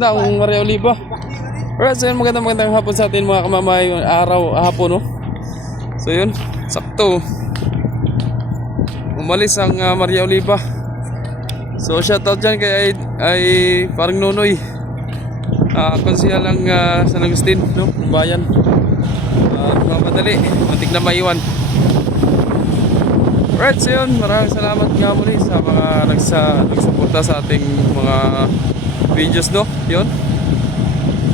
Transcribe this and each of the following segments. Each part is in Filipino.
Ang Maria Oliva. Alright, so yun, magandang hapon sa atin mga kamamay. Hapon, no? So yun, sakto. Umalis ang Maria Oliva. So shoutout dyan kay ay parang Nonoy. Konsihal lang San Agustin, no? Bayan. Mamadali, matik na maiwan. Alright, so yun, maraming salamat nga muli sa mga nagsuporta sa ating mga videos, no? Yun.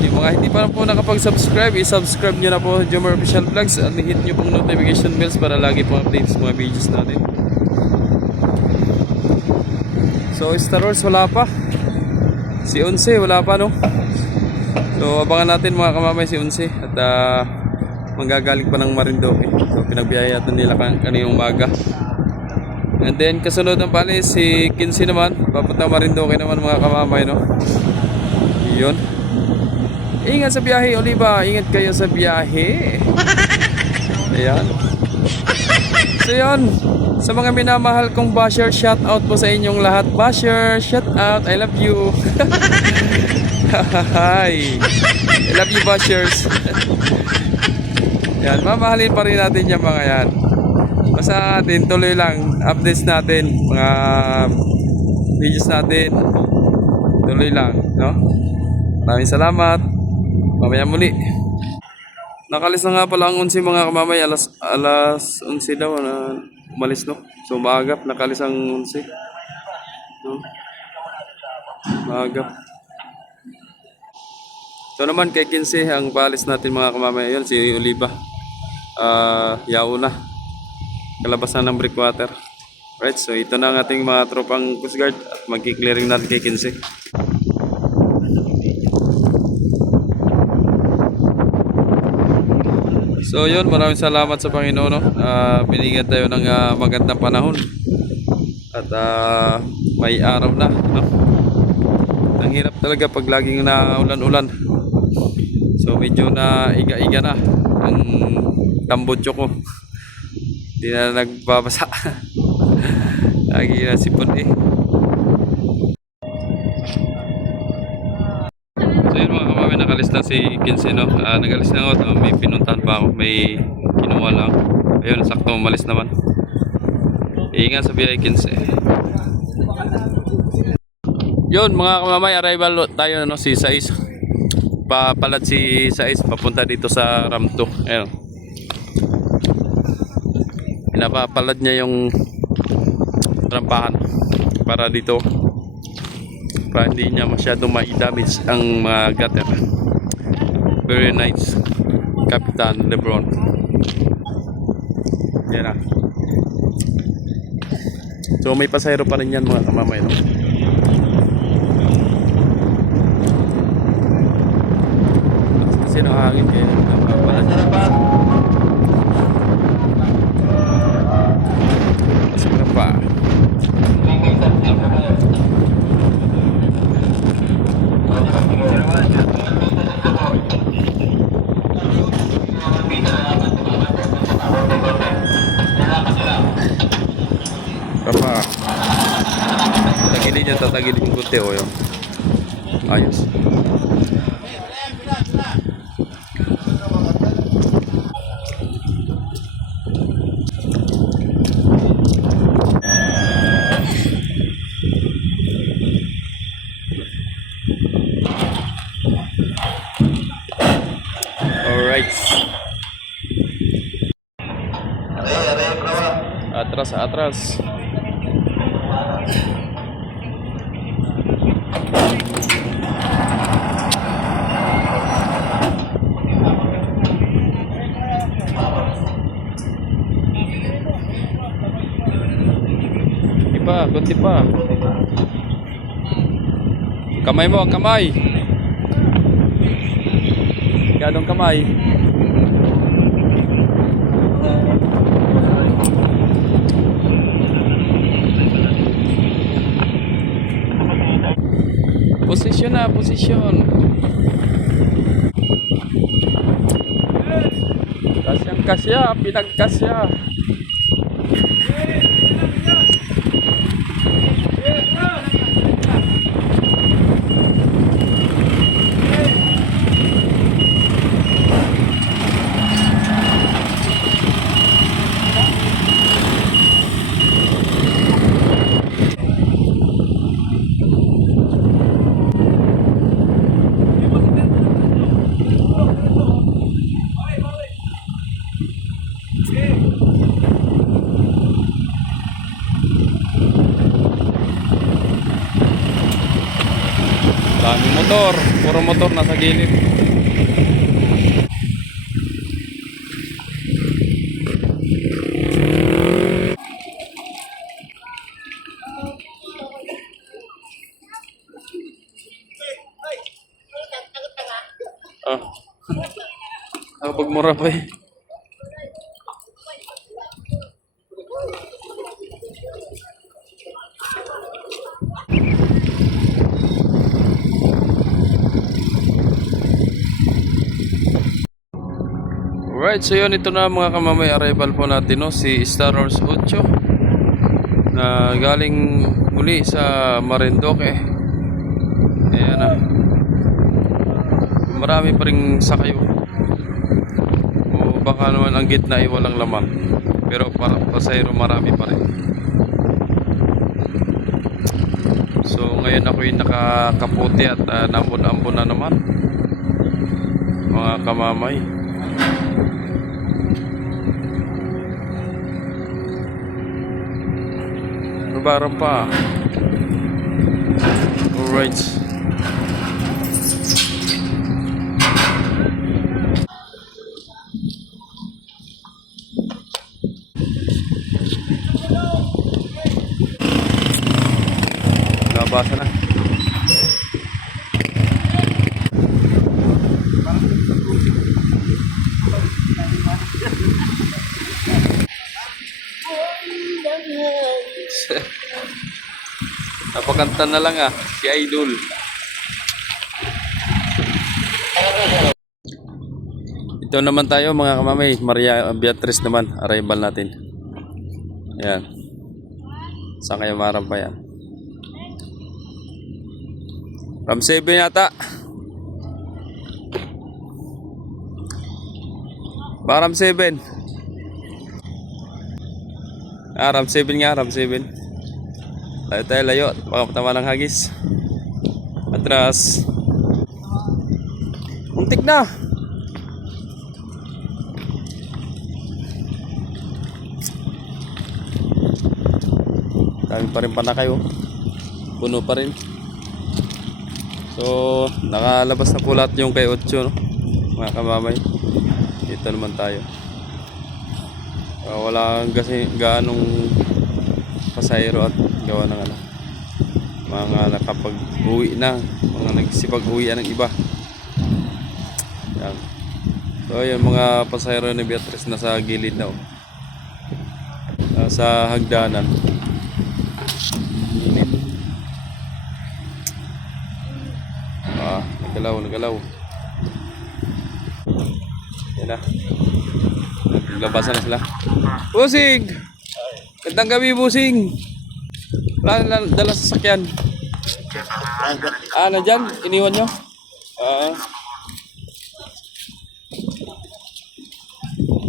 Yung mga hindi pa po nakapag-subscribe, i-subscribe nyo na po Jomar Official Vlogs at i-hit nyo pong notification bells para lagi po update sa mga videos natin. So Star Wars wala pa. Si Unse wala pa, no? So abangan natin mga kamamay si Unse at manggagaling pa ng Marinduque. So pinagbiyayatan nila kaninang umaga. And then kasunod ng pali si Kinsi naman, papunta Marinduque naman mga kamamay, no? Yun. Ingat sa biyahe, Oliva. Ingat kayo sa biyahe. Ayan. So yun, sa mga minamahal kong basher, shout out po sa inyong lahat. Basher, shout out. I love you. Hi. I love you, bashers. Yan, mamahalin pa rin natin yung mga yan. Basta natin, tuloy lang. Updates natin, mga videos natin. Tuloy lang, no? Maraming salamat. Mamaya muli. Nakalis na nga pala ang 11 mga kamamay. Alas 11 daw na umalis, no? So maagap, nakalis ang 11, no? Maagap. So naman kay 15 ang paalis natin mga kamamay. Yun, si Oliva. Yauna. Kalabasan ng breakwater. Right, so ito na ang ating mga tropang Coast Guard at magki-clearing natin kay 15. So yun, maraming salamat sa Panginoon, no? Binigyan tayo ng magandang panahon at may araw na, no? Ang hirap talaga pag laging na ulan-ulan. So medyo na iga-iga na ang tambutso ko. Hindi na nagbabasa. Lagi na sipon eh. So yun mga kamami, nakalis na si 15, no? Nagalis na ako, may pinuntahan pa ako, may kinuha lang. Ayun, sakto umalis naman. Iingat sa biyahe 15. Yun mga kamamay, arrival tayo, no? Si Sais. Papalad si Sais papunta dito sa Ramto. Ayun. Pinapapalad niya yung rampahan para dito, para hindi niya masyadong ma-damage ang mga gutter. Very nice, Kapitan Lebron. Yan na. So may pasahero pa rin yan mga kamamay, no? Kasi nakahangin kayo napapalad. Masuk na pa. Apa? Tatagilin niya, tatagilin yung kunti, o yun. Ayos. Alright. Atras, atras. Kunti pa. Kamay mo, kamay. Ganong kamay. Posisyon na, posisyon. Kasyang-kasya, pinagkasya. Daming motor. Puro motor nasa gilid. Ah. Nakapagmura pa eh. Alright, so yun, ito na mga kamamay, arrival po natin, no? Si Star Wars 8 na galing muli sa Marinduque. Ayan na. Marami pa rin sakay. O baka naman ang gitna ay walang laman. Pero para pasahero marami pa rin. So ngayon ako yung nakakaputi at nambun-ambun na naman. Mga kamamay. Babaran pa. Alright. Nabasa na. Napakanta na lang si Idol. Ito naman tayo mga kamamay, Maria Beatriz naman, arrival natin. Ayan. Saan kayo marang pa yan? Ram 7 yata. Ram 7. Ram 7 nga, Ram 7. Tayo layo, baka tama ng hagis. Atras. Muntik na. Dami pa rin panakay. Puno pa rin. So nakalabas na po lahat yung kay 8, no? Mga kamamay. Dito naman tayo. Wala kasi gaanong pasahero at gawa ng mga nakapag-uwi na, mga nagsipag-uwian ng iba. Yan. So yung mga pasahero ni Beatrice na sa gilid na sa hagdanan. Nagalaw. Yan na. Naglabasan na sila. Busing! Gandang gabi, Busing! Wala na dala sa sakyan. Nandyan? Iniwan nyo?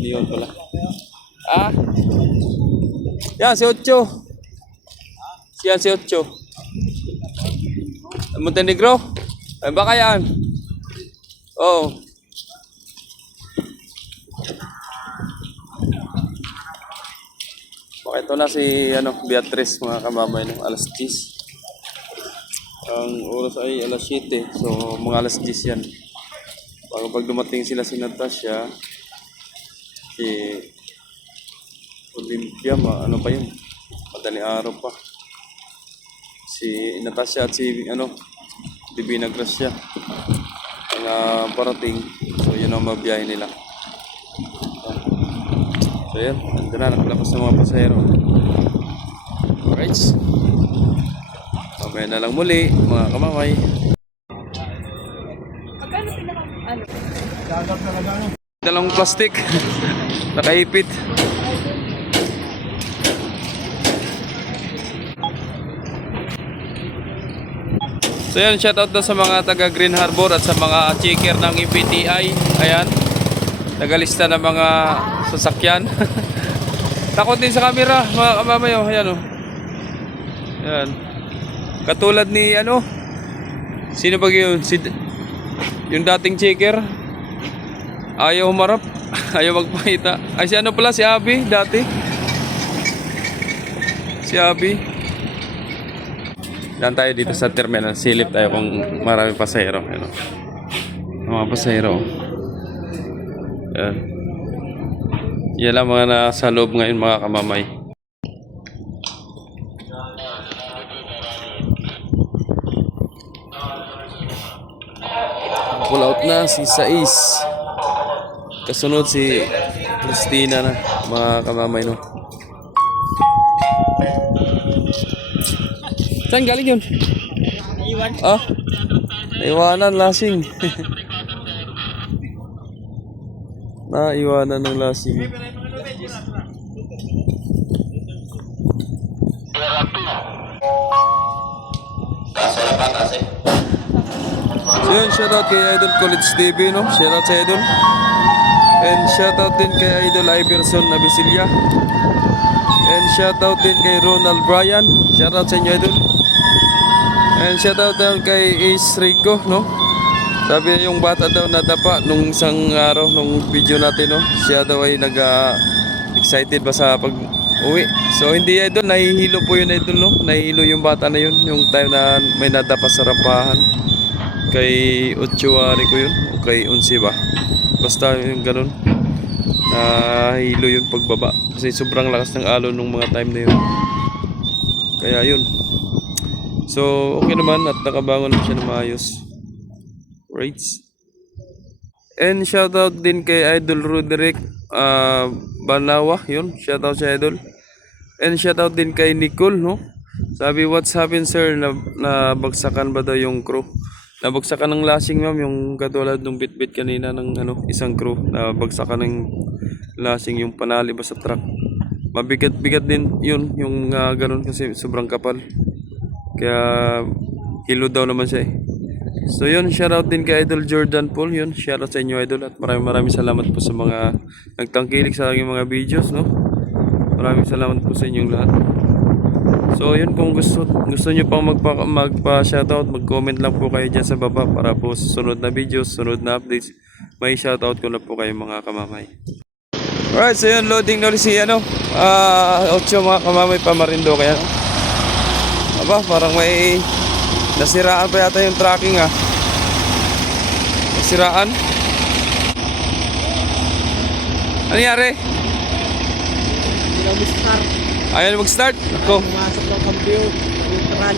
Iniwan pala. Yan, si 8. Yan, si 8. Montenegro? Ay, baka yan. Oo. Baka ito na si Beatrice, mga kamamay, ng alas 10. Ang oras ay alas 7. So mga alas 10 yan. Pag dumating sila si Natasha, si Olympia, ano pa yun? Madaling araw pa. Si Natasha at si Divina Gracia ang parating. So yun ang mabiyahe nila. So yan, nandun na, nakalabas ng mga pasahero. Alright. Mamaya na lang muli, mga kamamay. Dalawang plastic. Nakaipit. So yan, shoutout na sa mga taga Green Harbor at sa mga checker ng MPTI. Ayan, nagalista ng mga sasakyan. Takot din sa camera, mga kamamayo. Ayan Ayan. Katulad ni sino ba yun? Yung dating checker. Ayaw humarap. Ayaw magpakita. Ay si pala, si Abby dati. Si Abby. Daan tayo dito sa terminal. Silip tayo kung marami pasahero. Ano? Mga pasahero. Yan. Yan lang mga nasa loob ngayon mga kamamay. Pull out na si Sais. Kasunod si Christina na mga kamamay no. Saan galing yun? Iwan. Ah? Naiwanan lasing. Naiwanan ng lasing. So yun, shoutout kay Idol College TV, no? Shoutout sa Idol. And shoutout din kay Idol Iverson Nabisilia. And shoutout din kay Ronald Bryan. Shoutout sa inyo, Idol. And shoutout down kay Ace Rico, no? Sabi niya yung bata daw nadapa nung isang araw, nung video natin, no? Siya daw ay excited ba sa pag-uwi. So hindi, Idol, nahihilo po yun, Idol, no? Nahihilo yung bata na yun, yung time na may nadapa sa rampahan. Kay Ochoari ko yun, o kay Unsi ba? Basta yung ganun. Nahihilo yung pagbaba. Kasi sobrang lakas ng alon nung mga time na yun. Kaya yun. So, okay naman at nakabangon na siya ng maayos. Right. And shoutout din kay Idol Roderick Banawa. Yun, shoutout sa Idol. And shoutout din kay Nicole, no? Sabi, what's happened sir? Nabagsakan ba daw yung crew? Nabagsakan ng lasing ma'am, yung katulad ng bit-bit kanina ng isang crew. Nabagsakan ng lasing yung panali ba sa truck. Mabigat-bigat din yun, yung ganun kasi sobrang kapal. Kaya hilo daw naman siya eh. So yun, shoutout din kay Idol Jordan Paul. Yun, shoutout sa inyo, Idol. At maraming salamat po sa mga nagtangkilik sa aking mga videos, no? Maraming salamat po sa inyong lahat. So yun, kung gusto nyo pang magpa-shoutout, mag-comment lang po kayo dyan sa baba para po sa sunod na videos, sunod na updates, may shoutout ko na po kayo mga kamamay. Alright, so yun, loading na ulit si Ocho mga kamamay pa Marinduque kaya. Aba, parang may nasiraan pa yata yung tracking ah. Nasiraan? Ano nangyari? Hindi mag-start. Ayaw mag-start? Ako. Pumasok ng cambio. Neutral.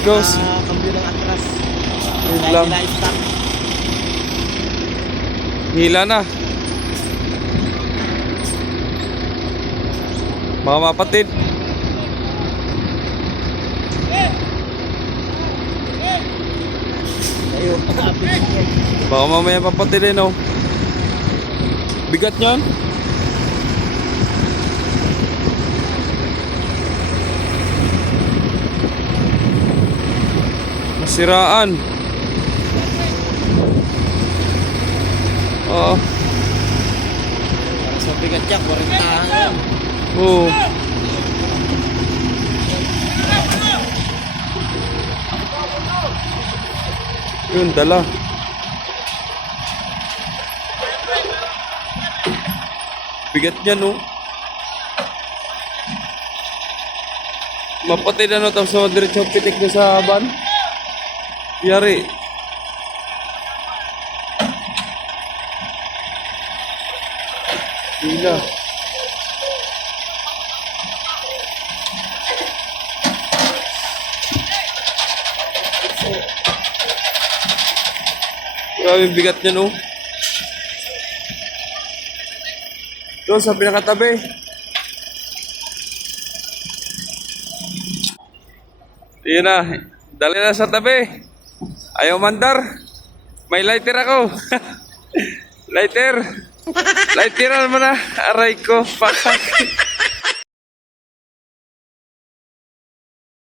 Goes. Cambio ng atras. Yun lang. Start. Hila na. Mga mapatid. Ayun. Baka mamaya papatidin oh. Bigat niyan. Nasiraan. Oo. Sa bigat niya, 40 yan. Oo. Yun, dala. Bigat niya, no? Mapatid na tapos sa diretso pitik na sa van. Yari. Hila. Grabe bigat niya, no? Doon sa pinakatabi. Yun na. Dali na sa tabi. Ayaw mandar. May lighter ako. Lighter. Lighter naman na. Aray ko. Fuck.